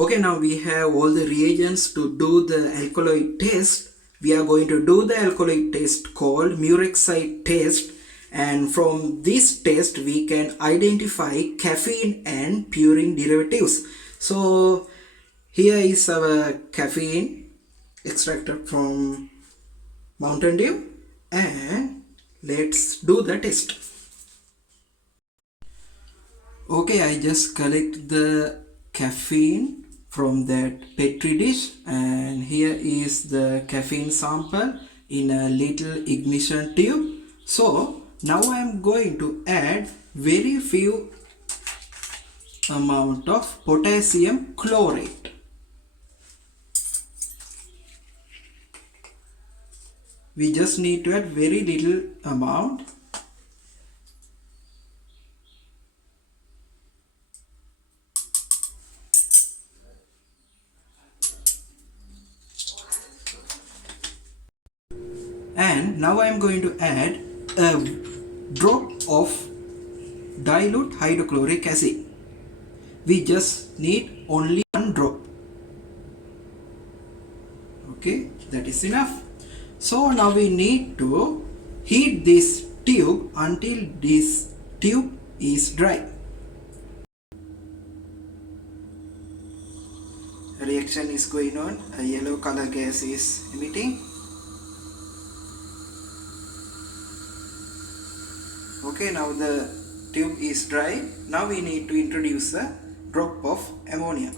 Okay, now we have all the reagents to do the alkaloid test. We are going to do the alkaloid test called Murexide test, and from this test we can identify caffeine and purine derivatives. So here is our caffeine extracted from Mountain Dew, and let's do the test. Okay, I just collect the caffeine from that petri dish, and here is the caffeine sample in a little ignition tube. So now I am going to add very few amount of potassium chlorate. We just need to add very little amount. And now I am going to add a drop of dilute hydrochloric acid. We just need only one drop. Okay, that is enough. So now we need to heat this tube until this tube is dry. A reaction is going on. A yellow color gas is emitting. Okay, now the tube is dry. Now we need to introduce a drop of ammonia.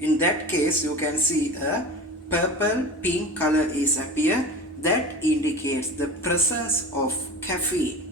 In that case, you can see a purple pink color is appear. That indicates the presence of caffeine.